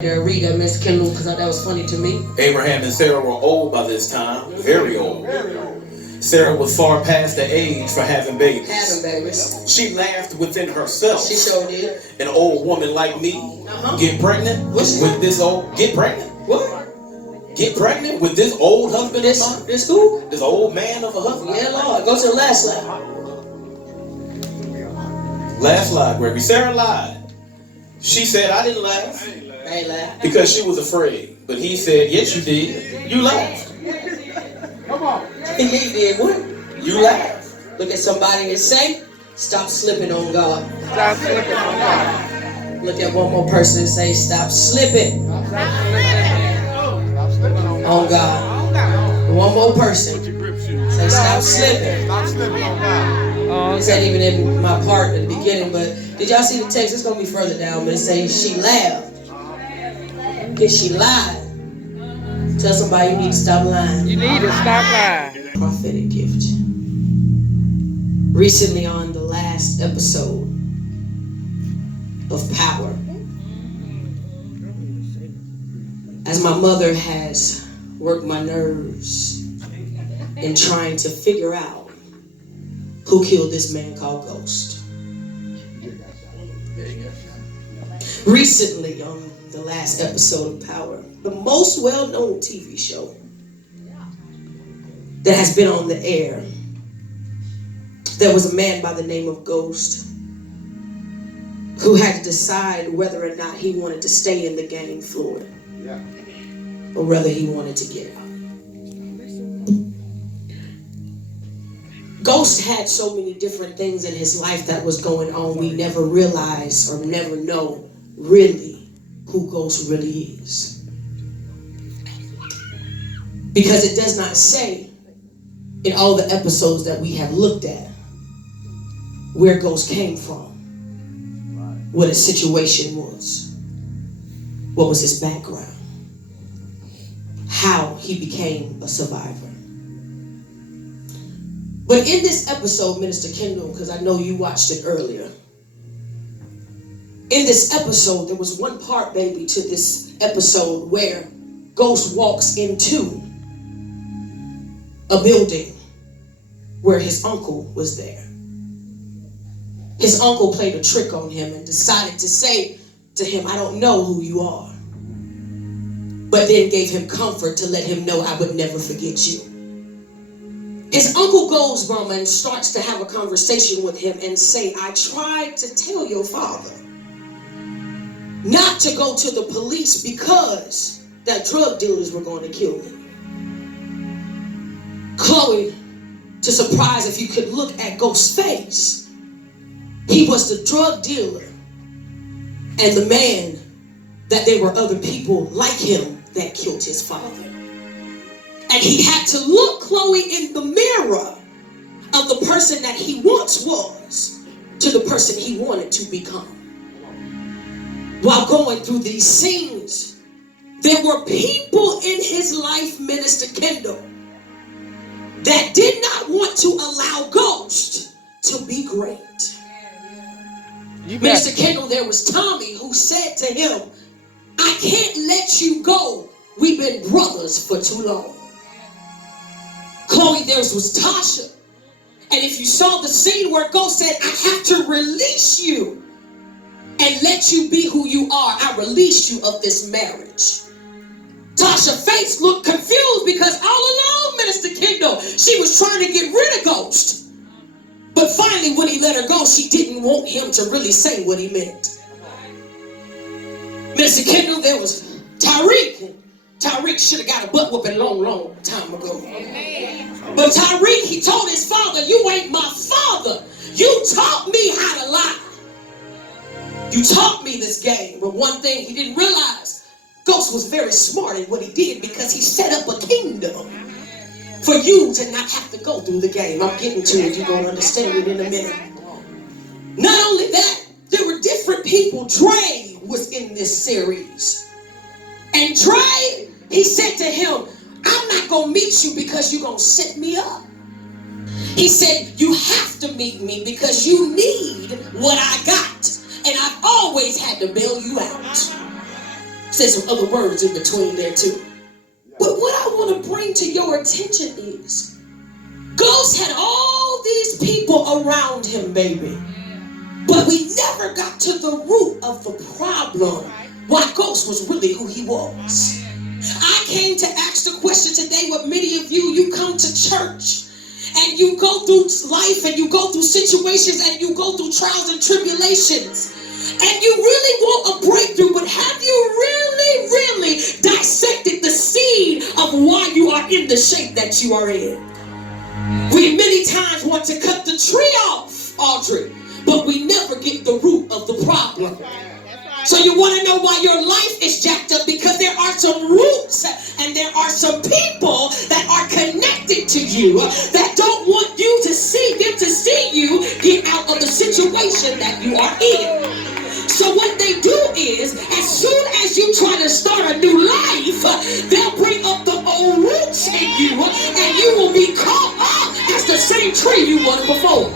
Read that, Miss Kendall, because that was funny to me. Abraham and Sarah were old by this time, very old. Sarah was far past the age for having babies. She laughed within herself. She sure did. An old woman like me get pregnant with this old. Get pregnant? What? Get pregnant with this old husband? This who? This old man of a husband? Yeah, Lord. Go to the last slide. Last slide, Gregory. Sarah lied. She said, I didn't laugh. I ain't laugh. Because she was afraid. But he said, yes, you did. You laughed. Come on. He did what? You laughed. Look at somebody and say, stop slipping on God. Stop slipping on God. Look at one more person and say, stop slipping. Stop slipping on God. One more person. Say, stop slipping. Stop slipping on God. It's not even in my part at the beginning, but did y'all see the text? It's going to be further down, but it says she laughed. Because she lied. Tell somebody you need to stop lying. You need to stop lying. Prophetic gift. Recently on the last episode of Power, as my mother has worked my nerves in trying to figure out who killed this man called Ghost. Recently on the last episode of Power, the most well-known TV show that has been on the air, there was a man by the name of Ghost who had to decide whether or not he wanted to stay in the game floor or whether he wanted to get out. Ghost had so many different things in his life that was going on. We never realize or never know really who Ghost really is. Because it does not say in all the episodes that we have looked at where Ghost came from, what his situation was, what was his background, how he became a survivor. But in this episode, Minister Kendall, because I know you watched it earlier, in this episode, there was one part, baby, to this episode where Ghost walks into a building where his uncle was there. His uncle played a trick on him and decided to say to him, I don't know who you are. But then gave him comfort to let him know I would never forget you. His uncle goes, Mama, and starts to have a conversation with him and say, I tried to tell your father not to go to the police because that drug dealers were going to kill him. Chloe, to surprise if you could look at Ghost's face, he was the drug dealer and the man that there were other people like him that killed his father. And he had to look Chloe in the mirror of the person that he once was to the person he wanted to become. While going through these scenes, there were people in his life, Minister Kendall, that did not want to allow Ghost to be great. Minister Kendall, there was Tommy who said to him, I can't let you go. We've been brothers for too long. Chloe, theirs was Tasha. And if you saw the scene where Ghost said, I have to release you and let you be who you are. I release you of this marriage. Tasha's face looked confused because all along, Minister Kendall, she was trying to get rid of Ghost. But finally, when he let her go, she didn't want him to really say what he meant. Minister Kendall, there was Tyreek. Tyreek should have got a butt whooping long time ago. But Tyreek, he told his father, you ain't my father. You taught me how to lie. You taught me this game. But one thing he didn't realize, Ghost was very smart in what he did because he set up a kingdom for you to not have to go through the game. I'm getting to it. You're going to understand it in a minute. Not only that, there were different people. Dre was in this series. And Dre, he said to him, I'm not going to meet you because you're going to set me up. He said, you have to meet me because you need what I got. And I've always had to bail you out. Say some other words in between there too. But what I want to bring to your attention is, Ghost had all these people around him, baby. But we never got to the root of the problem, why Ghost was really who he was. I came to ask the question today with many of you. You come to church and you go through life and you go through situations and you go through trials and tribulations. And you really want a breakthrough, but have you really dissected the seed of why you are in the shape that you are in? We many times want to cut the tree off, Audrey, but we never get the root of the problem. So you want to know why your life is jacked up? Because there are some roots and there are some people that are connected to you that don't want you to see them, to see you get out of the situation that you are in. So what they do is, as soon as you try to start a new life, they'll bring up the old roots in you, and you will be caught up as the same tree you was before.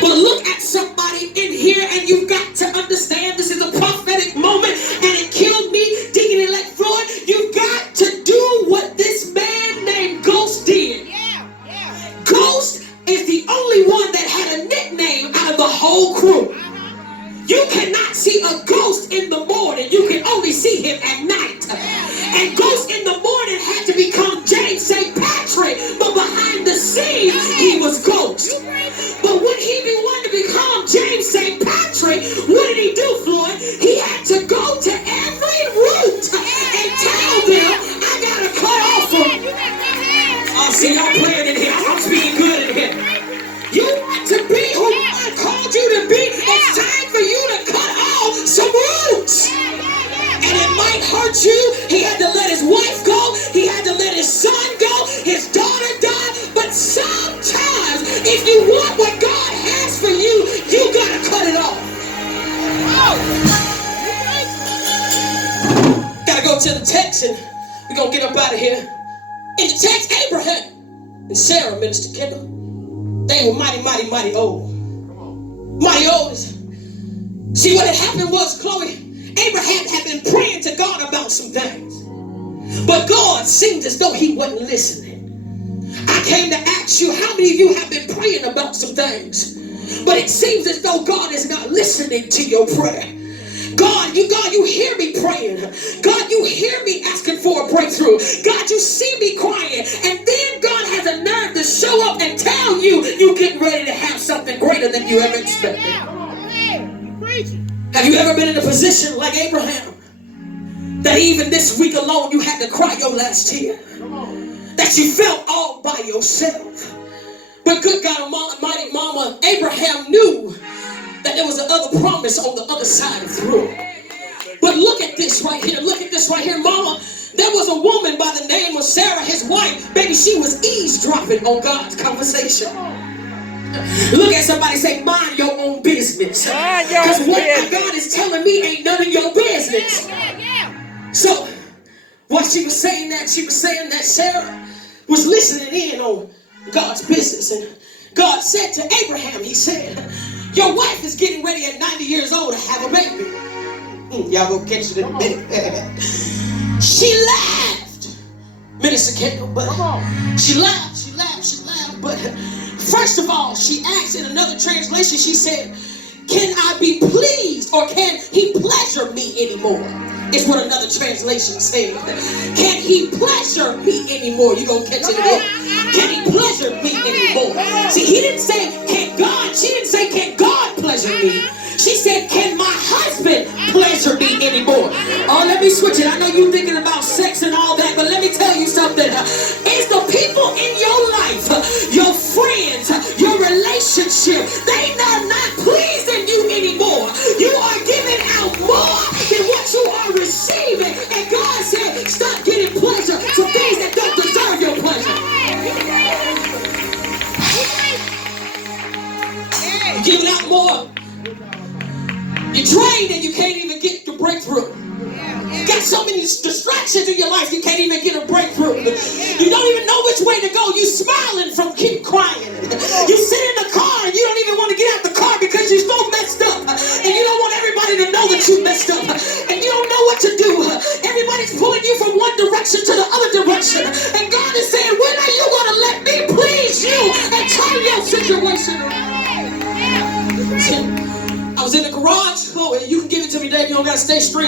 But look at somebody in here, and you've got to understand this is a prophetic moment, and it killed me digging in like Floyd. You've got to do what this man named Ghost did. Ghost is the only one that had a nickname out of the whole crew. You cannot see a ghost in the morning. You can only see him at night. And Ghost in the morning had to become James St. Patrick, but behind the scenes, he was Ghost. But when he wanted to become James St. Patrick, what did he do, Floyd? He had to go to every root and tell them, I gotta cut off from. Oh, see, y'all playing in here. I'm speaking good in here. You want to be who God called you to be. It's time for you to cut off some roots. And it might hurt you. He had to let his wife go. He had to let his son go. His daughter died. But sometimes, if you want what God has for you, you gotta cut it off. Gotta go to the text and we're gonna get up out of here. In the text, Abraham and Sarah, Minister Kendall, they were mighty old. Mighty old. See, what had happened was, Chloe, Abraham had been praying to God about some things. But God seemed as though he wasn't listening. I came to ask you, how many of you have been praying about some things, but it seems as though God is not listening to your prayer? God, you hear me praying. God, you hear me asking for a breakthrough. God, you see me crying. And then God has a nerve to show up and tell you you're getting ready to have something greater than you ever expected. Have you ever been in a position like Abraham, that even this week alone you had to cry your last tear? That you felt all by yourself? But good God Almighty, Mama, Abraham knew that there was another promise on the other side of the room. But look at this right here. Look at this right here, Mama. There was a woman by the name of Sarah, his wife. Baby, she was eavesdropping on God's conversation. Look at somebody, say, mind your own business. Because what God is telling me ain't none of your business. So, what she was saying that Sarah was listening in on God's business. And God said to Abraham, he said, your wife is getting ready at 90 years old to have a baby. Y'all go catch it in a minute. She laughed, Minister Kendall, but she laughed. But first of all, she asked in another translation, she said, can I be pleased or can he pleasure me anymore? Is what another translation says. Can he pleasure me anymore? You gonna catch it again? Can he pleasure me anymore? See, he didn't say, she didn't say, can God pleasure me? She said, can my husband pleasure me anymore? Oh, let me switch it. I know you're thinking about sex and all that, but let me tell you something. It's the people in your life, your friends, your relationship, they are not pleasing you anymore. You are giving out more than what you are receiving. And God said, stop getting pleasure for things that don't deserve your pleasure. You're giving out more. You're drained and you can't even get the breakthrough. You got got so many distractions in your life, you can't even get a breakthrough. You don't even know which way to go. You smiling from keep crying. You sit in the car and you don't even want to get out the car because you're so messed up. And you don't want everybody to know that you messed up. And you don't know what to do. Everybody's pulling you from one direction to the other direction. And God is saying, when are you going to let me please you and turn your situation around? I was in the garage. Oh, you can give it to me, Dave. You don't got to stay straight.